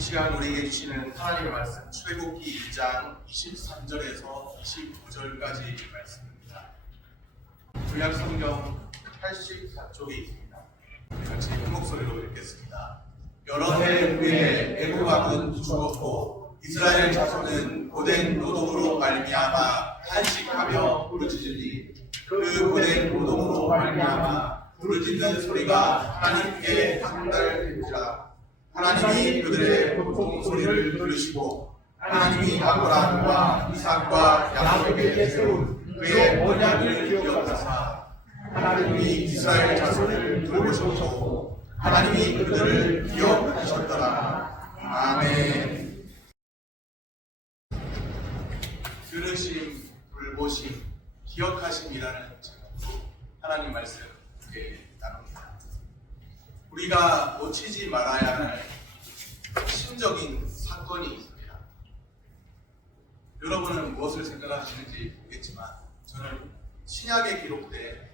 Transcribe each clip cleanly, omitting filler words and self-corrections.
이 시간 우리에게 주시는 하나님의 말씀 출애굽기 2장 23절에서 25절까지 말씀입니다. 구약 성경 84쪽에 있습니다. 같이 큰 목소리로 읽겠습니다. 여러 해 후에 애굽 왕은 죽었고 이스라엘 자손은 고된 노동으로 말미암아 한식하며 부르짖으니 그 고된 노동으로 말미암아 부르짖는 소리가 하나님께 상달된지라. 하나님이 그들의 고통 소리를 들으시고 하나님이 아브라함과 이삭과 야곱에게 세운 그의 언약을 기억하사 하나님이 이스라엘 자손을 돌보셨고 하나님이 그들을 기억하셨더라. 아멘. 들으심, 돌보심, 기억하심이라는 제목으로 하나님 말씀 나눕니다. 우리가 놓치지 말아야 할 핵심적인 사건이 있습니다. 여러분은 무엇을 생각하시는지 모르겠지만 저는 신약에 기록된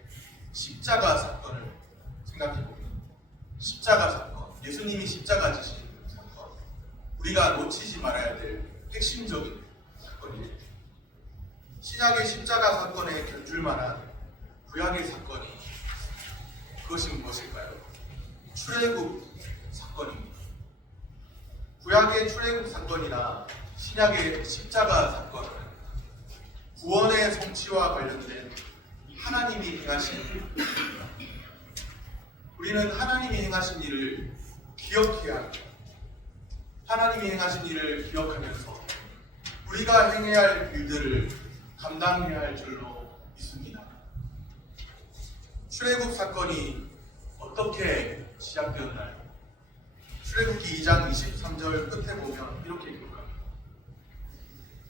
십자가 사건을 생각해봅니다. 십자가 사건, 예수님이 십자가 지신 사건, 우리가 놓치지 말아야 될 핵심적인 사건입니다. 신약의 십자가 사건에 견줄만한 구약의 사건이 그것이 무엇일까요? 출애굽 사건입니다. 구약의 출애굽 사건이나 신약의 십자가 사건은 구원의 성취와 관련된 하나님이 행하신 일, 우리는 하나님이 행하신 일을 기억해야 합니다. 하나님이 행하신 일을 기억하면서 우리가 행해야 할 일들을 감당해야 할 줄로 믿습니다. 출애굽 사건이 어떻게 시작되었나요? 출애굽기 2장 23절 끝에 보면 이렇게 기록합니다.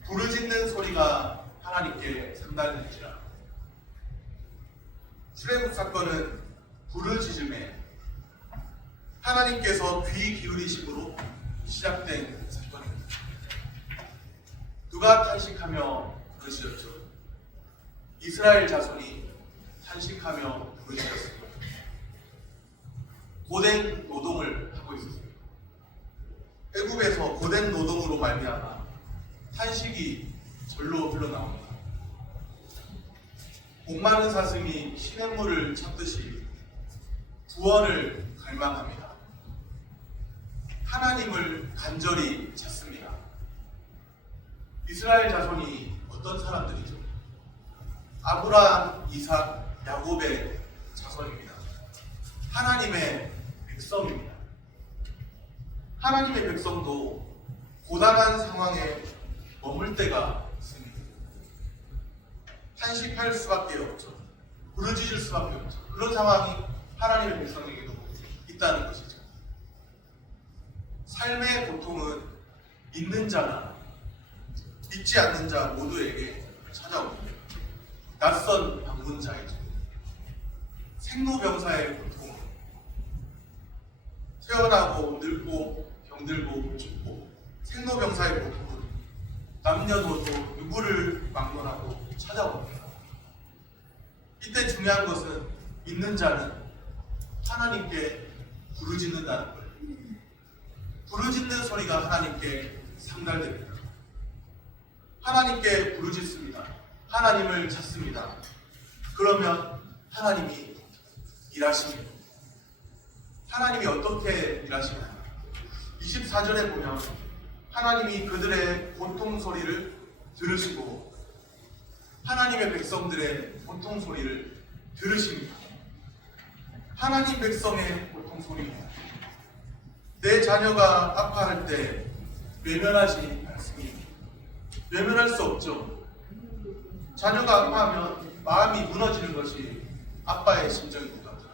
부르짖는 소리가 하나님께 상달될지라. 출애굽 사건은 부르짖음에 하나님께서 귀 기울이심으로 시작된 사건입니다. 누가 탄식하며 부르짖었죠? 이스라엘 자손이 탄식하며 부르짖었습니다. 고된 노동을 하고 있었습니다. 애굽에서 고된 노동으로 말미암아 탄식이 절로 흘러나옵니다. 복 많은 사슴이 시냇물을 찾듯이 구원을 갈망합니다. 하나님을 간절히 찾습니다. 이스라엘 자손이 어떤 사람들이죠? 아브라함, 이삭, 야곱의 자손입니다. 하나님의 백성입니다. 하나님의 백성도 고단한 상황에 머물 때가 있습니다. 탄식할 수밖에 없죠. 부르짖을 수밖에 없죠. 그런 상황이 하나님의 백성에게도 있다는 것이죠. 삶의 고통은 믿는 자나 믿지 않는 자 모두에게 찾아옵니다. 낯선 방문자이죠. 생로병사의 고통은 태어나고 늙고 병들고 죽고 생로병사의 고통은 남녀노소 누구를 막론하고 찾아옵니다. 이때 중요한 것은 믿는 자는 하나님께 부르짖는다는 거예요. 부르짖는 소리가 하나님께 상달됩니다. 하나님께 부르짖습니다. 하나님을 찾습니다. 그러면 하나님이 일하십니다. 하나님이 어떻게 일하시나요? 24절에 보면 하나님이 그들의 고통 소리를 들으시고 하나님의 백성들의 고통 소리를 들으십니다. 하나님 백성의 고통 소리입니다. 내 자녀가 아파할 때 외면하지 않습니다. 외면할 수 없죠. 자녀가 아파하면 마음이 무너지는 것이 아빠의 심정인 것 같아요.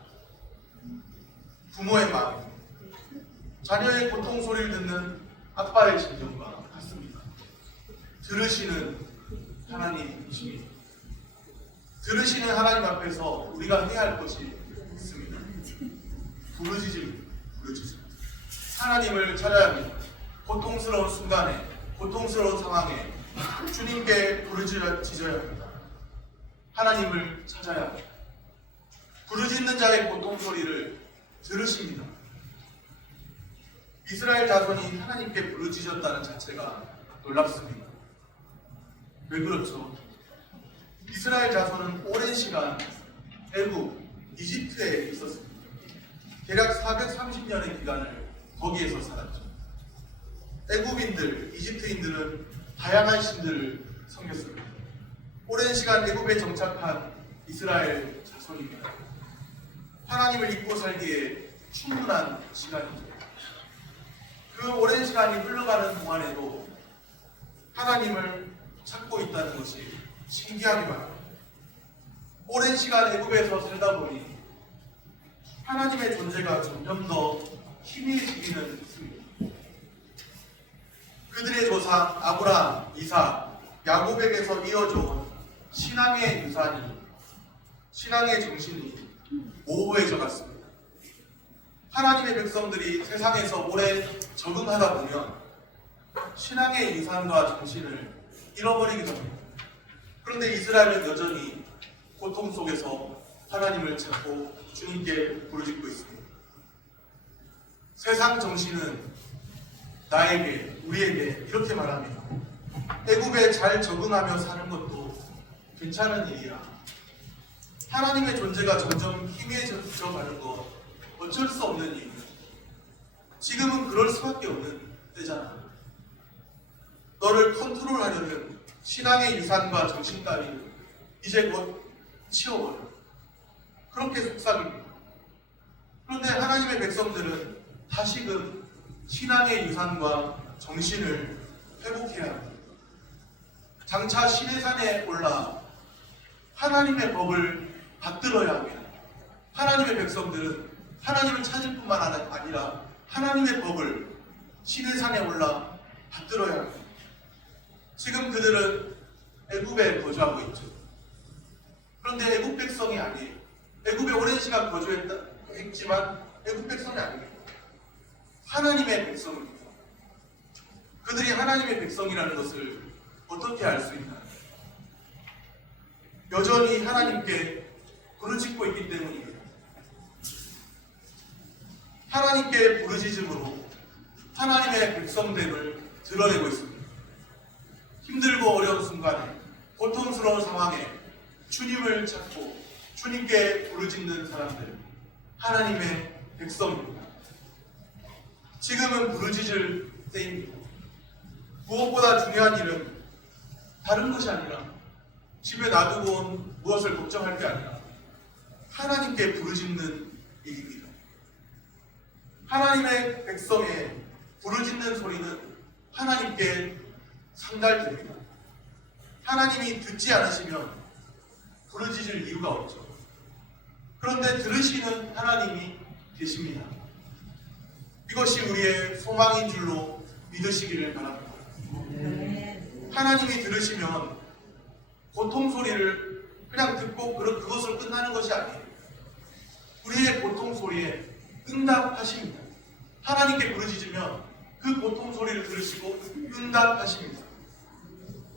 부모의 마음, 자녀의 고통 소리를 듣는 아빠의 심정과 같습니다. 들으시는 하나님이십니다. 들으시는 하나님 앞에서 우리가 해야 할 것이 있습니다. 부르짖음. 하나님을 찾아야 합니다. 고통스러운 순간에, 고통스러운 상황에 주님께 부르짖어야 합니다. 하나님을 찾아야 합니다. 부르짖는 자의 고통 소리를 들으십니다. 이스라엘 자손이 하나님께 부르짖었다는 자체가 놀랍습니다. 왜 그렇죠? 이스라엘 자손은 오랜 시간 애굽, 이집트에 있었습니다. 대략 430년의 기간을 거기에서 살았죠. 애굽인들, 이집트인들은 다양한 신들을 섬겼습니다. 오랜 시간 애굽에 정착한 이스라엘 자손입니다. 하나님을 잊고 살기에 충분한 시간이죠. 그 오랜 시간이 흘러가는 동안에도 하나님을 찾고 있다는 것이 신기하기만 합니다. 오랜 시간 애굽에서 살다 보니 하나님의 존재가 점점 더 희미해지기는 했습니다. 그들의 조상 아브라함, 이삭, 야곱에게서 이어져 온 신앙의 유산이, 신앙의 정신이 모호해져 갔습니다. 하나님의 백성들이 세상에서 오래 적응하다 보면 신앙의 유산과 정신을 잃어버리기도 합니다. 그런데 이스라엘은 여전히 고통 속에서 하나님을 찾고 주님께 부르짖고 있습니다. 세상 정신은 나에게, 우리에게 이렇게 말합니다. 애굽에 잘 적응하며 사는 것도 괜찮은 일이야. 하나님의 존재가 점점 희미해져 가는 것 어쩔 수 없는 일이야. 지금은 그럴 수밖에 없는 때잖아. 너를 컨트롤하려는 신앙의 유산과 정신 따위는 이제 곧 치워버려. 그렇게 속삭입니다. 그런데 하나님의 백성들은 다시금 신앙의 유산과 정신을 회복해야 합니다. 장차 시내산에 올라 하나님의 법을 받들어야 합니다. 하나님의 백성들은 하나님을 찾을 뿐만 아니라 하나님의 법을 시내산에 올라 받들어야 합니다. 지금 그들은 애굽에 거주하고 있죠. 그런데 애굽 백성이 아니에요. 애굽에 오랜 시간 거주했지만 애굽 백성이 아닙니다. 하나님의 백성입니다. 그들이 하나님의 백성이라는 것을 어떻게 알 수 있나요? 여전히 하나님께 부르짖고 있기 때문입니다. 하나님께 부르짖음으로 하나님의 백성됨을 드러내고 있습니다. 힘들고 어려운 순간에, 고통스러운 상황에 주님을 찾고 주님께 부르짖는 사람들, 하나님의 백성입니다. 지금은 부르짖을 때입니다. 무엇보다 중요한 일은 다른 것이 아니라 집에 놔두고 온 무엇을 걱정할 게 아니라 하나님께 부르짖는 일입니다. 하나님의 백성의 부르짖는 소리는 하나님께 상달됩니다. 하나님이 듣지 않으시면 부르짖을 이유가 없죠. 그런데 들으시는 하나님이 계십니다. 이것이 우리의 소망인 줄로 믿으시기를 바랍니다. 하나님이 들으시면 고통 소리를 그냥 듣고 그것을 끝나는 것이 아니에요. 우리의 고통 소리에 응답하십니다. 하나님께 부르짖으면 그 고통 소리를 들으시고 응답하십니다.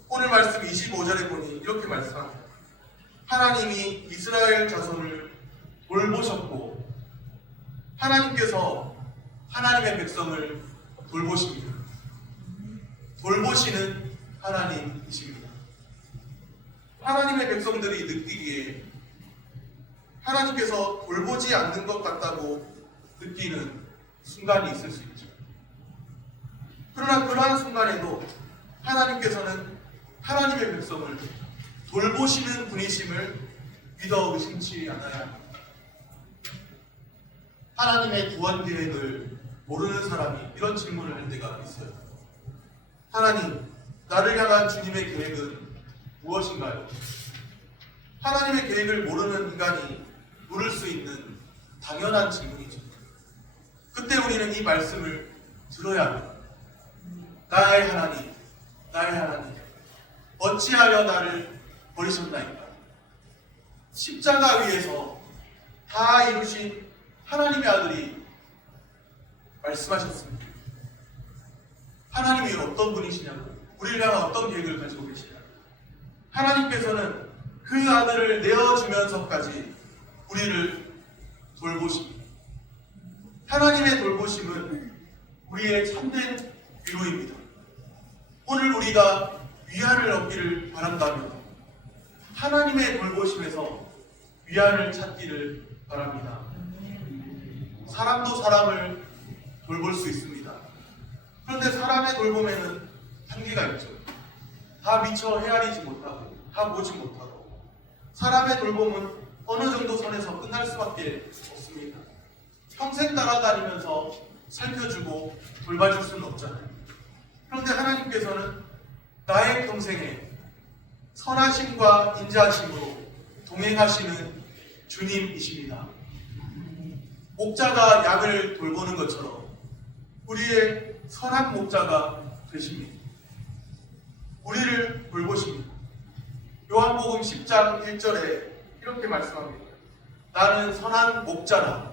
오늘 말씀 25절에 보니 이렇게 말씀합니다. 하나님이 이스라엘 자손을 돌보셨고 하나님께서 하나님의 백성을 돌보십니다. 돌보시는 하나님이십니다. 하나님의 백성들이 느끼기에 하나님께서 돌보지 않는 것 같다고 느끼는 순간이 있을 수 있죠. 그러나 그러한 순간에도 하나님께서는 하나님의 백성을 돌보시는 분이심을 믿어 의심치 않아야 합니다. 하나님의 구원 계획을 모르는 사람이 이런 질문을 할 때가 있어요. 하나님, 나를 향한 주님의 계획은 무엇인가요? 하나님의 계획을 모르는 인간이 물을 수 있는 당연한 질문이죠. 그때 우리는 이 말씀을 들어야 합니다. 나의 하나님, 나의 하나님, 어찌하여 나를 버리셨나이까? 십자가 위에서 다 이루신 하나님의 아들이 말씀하셨습니다. 하나님이 어떤 분이시냐고, 우리를 향한 어떤 계획을 가지고 계시냐고. 하나님께서는 그 아들을 내어주면서까지 우리를 돌보십니다. 하나님의 돌보심은 우리의 참된 위로입니다. 오늘 우리가 위안을 얻기를 바란다면 하나님의 돌보심에서 위안을 찾기를 바랍니다. 사람도 사람을 돌볼 수 있습니다. 그런데 사람의 돌봄에는 한계가 있죠. 다 미처 헤아리지 못하고 다 보지 못하고 사람의 돌봄은 어느 정도 선에서 끝날 수밖에 없습니다. 평생 따라다니면서 살펴주고 돌봐줄 수는 없잖아요. 그런데 하나님께서는 나의 평생에 선하심과 인자하심으로 동행하시는 주님이십니다. 목자가 양을 돌보는 것처럼 우리의 선한 목자가 되십니다. 우리를 돌보십니다. 요한복음 10장 1절에 이렇게 말씀합니다. 나는 선한 목자라.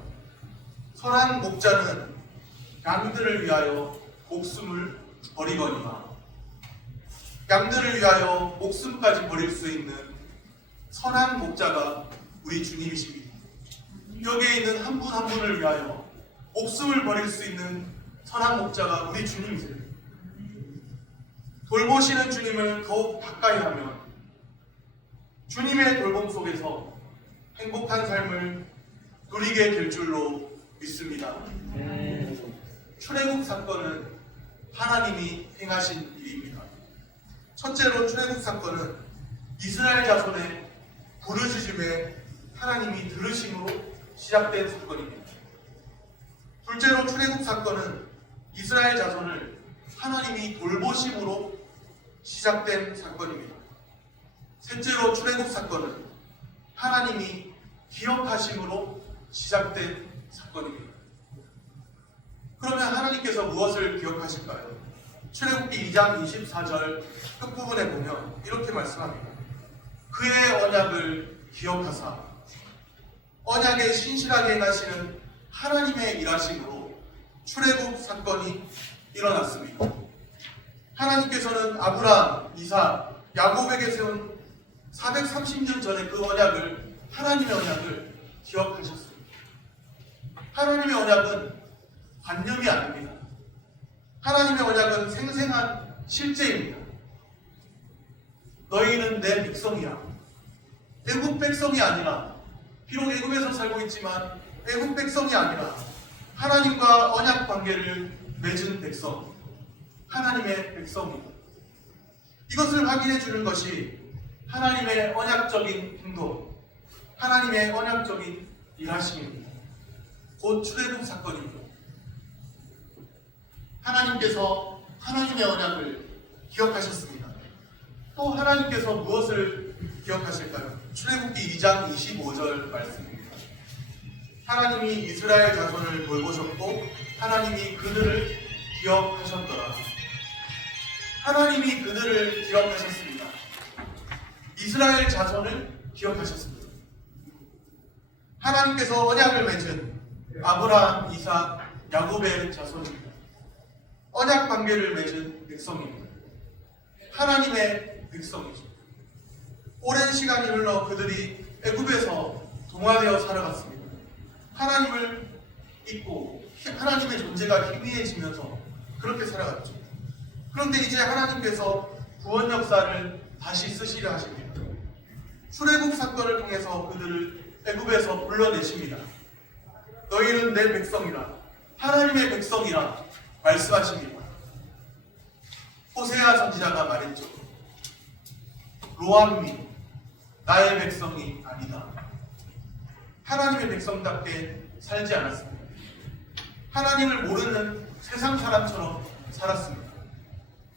선한 목자는 양들을 위하여 목숨을 버리거니와. 양들을 위하여 목숨까지 버릴 수 있는 선한 목자가 우리 주님이십니다. 여기에 있는 한 분 한 분을 위하여 목숨을 버릴 수 있는 선한 목자가 우리 주님이세요. 돌보시는 주님을 더욱 가까이 하면 주님의 돌봄 속에서 행복한 삶을 누리게 될 줄로 믿습니다. 출애굽 사건은 하나님이 행하신 일입니다. 첫째로 출애굽 사건은 이스라엘 자손의 부르짖음에 하나님이 들으심으로 시작된 사건입니다. 둘째로 출애굽 사건은 이스라엘 자손을 하나님이 돌보심으로 시작된 사건입니다. 셋째로 출애굽 사건은 하나님이 기억하심으로 시작된 사건입니다. 그러면 하나님께서 무엇을 기억하실까요? 출애굽기 2장 24절 끝부분에 보면 이렇게 말씀합니다. 그의 언약을 기억하사 언약에 신실하게 행하시는 하나님의 일하심으로 출애굽 사건이 일어났습니다. 하나님께서는 아브라함, 이삭, 야곱에게 세운 430년 전에 그 언약을, 하나님의 언약을 기억하셨습니다. 하나님의 언약은 관념이 아닙니다. 하나님의 언약은 생생한 실제입니다. 너희는 내 백성이야. 애굽 백성이 아니라, 비록 애굽에서 살고 있지만 애굽 백성이 아니라 하나님과 언약 관계를 맺은 백성, 하나님의 백성입니다. 이것을 확인해 주는 것이 하나님의 언약적인 행동, 하나님의 언약적인 일하심입니다. 곧 출애굽 사건입니다. 하나님께서 하나님의 언약을 기억하셨습니다. 또 하나님께서 무엇을 기억하실까요? 출애굽기 2장 25절 말씀입니다. 하나님이 이스라엘 자손을 돌보셨고 하나님이 그들을 기억하셨더라. 하나님이 그들을 기억하셨습니다. 이스라엘 자손을 기억하셨습니다. 하나님께서 언약을 맺은 아브라함, 이삭, 야곱의 자손입니다. 언약 관계를 맺은 백성입니다. 하나님의 백성이죠. 오랜 시간이 흘러 그들이 애굽에서 동화되어 살아갔습니다. 하나님을 잊고 하나님의 존재가 희미해지면서 그렇게 살아갔죠. 그런데 이제 하나님께서 구원 역사를 다시 쓰시려 하십니다. 출애굽 사건을 통해서 그들을 애굽에서 불러내십니다. 너희는 내 백성이라, 하나님의 백성이라 말씀하십니다. 호세아 선지자가 말했죠. 로암미, 나의 백성이 아니다. 하나님의 백성답게 살지 않았습니다. 하나님을 모르는 세상 사람처럼 살았습니다.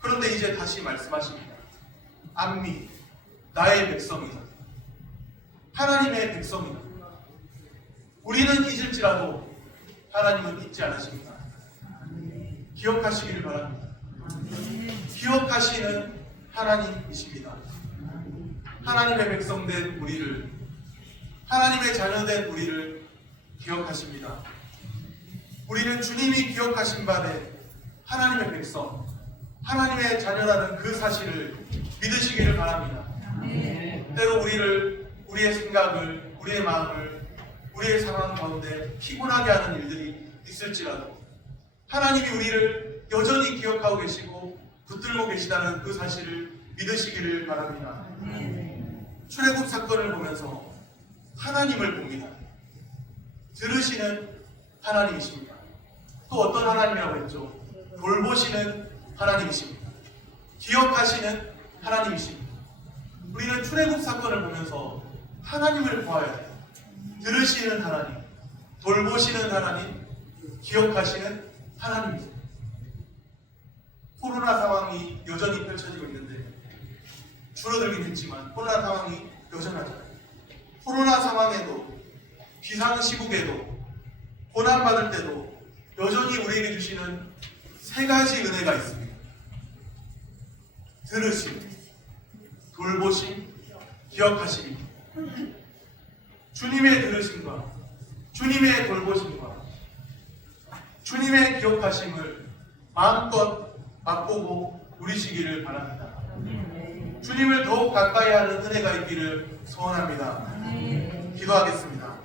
그런데 이제 다시 말씀하십니다. 암미, 나의 백성이다. 하나님의 백성이다. 우리는 잊을지라도 하나님은 잊지 않으십니다. 기억하시기를 바랍니다. 기억하시는 하나님이십니다. 하나님의 백성된 우리를, 하나님의 자녀된 우리를 기억하십니다. 우리는 주님이 기억하신 바에 하나님의 백성, 하나님의 자녀라는 그 사실을 믿으시기를 바랍니다. 때로 우리를, 우리의 생각을, 우리의 마음을, 우리의 상황 가운데 피곤하게 하는 일들이 있을지라도 하나님이 우리를 여전히 기억하고 계시고 붙들고 계시다는 그 사실을 믿으시기를 바랍니다. 출애굽 사건을 보면서 하나님을 봅니다. 들으시는 하나님이십니다. 또 어떤 하나님이라고 했죠? 돌보시는 하나님이십니다. 기억하시는 하나님이십니다. 우리는 출애굽 사건을 보면서 하나님을 보아야 돼요. 들으시는 하나님, 돌보시는 하나님, 기억하시는 하나님입니다. 코로나 상황이 여전히 펼쳐지고 있는데 줄어들긴 했지만 코로나 상황이 여전하잖아요. 코로나 상황에도 비상시국에도 고난받을 때도 여전히 우리에게 주시는 세 가지 은혜가 있습니다. 들으심, 돌보심, 기억하심입니다. 주님의 들으심과 주님의 돌보심과 주님의 기억하심을 마음껏 맛보고 누리시기를 바랍니다. 주님을 더욱 가까이 하는 은혜가 있기를 소원합니다. 기도하겠습니다.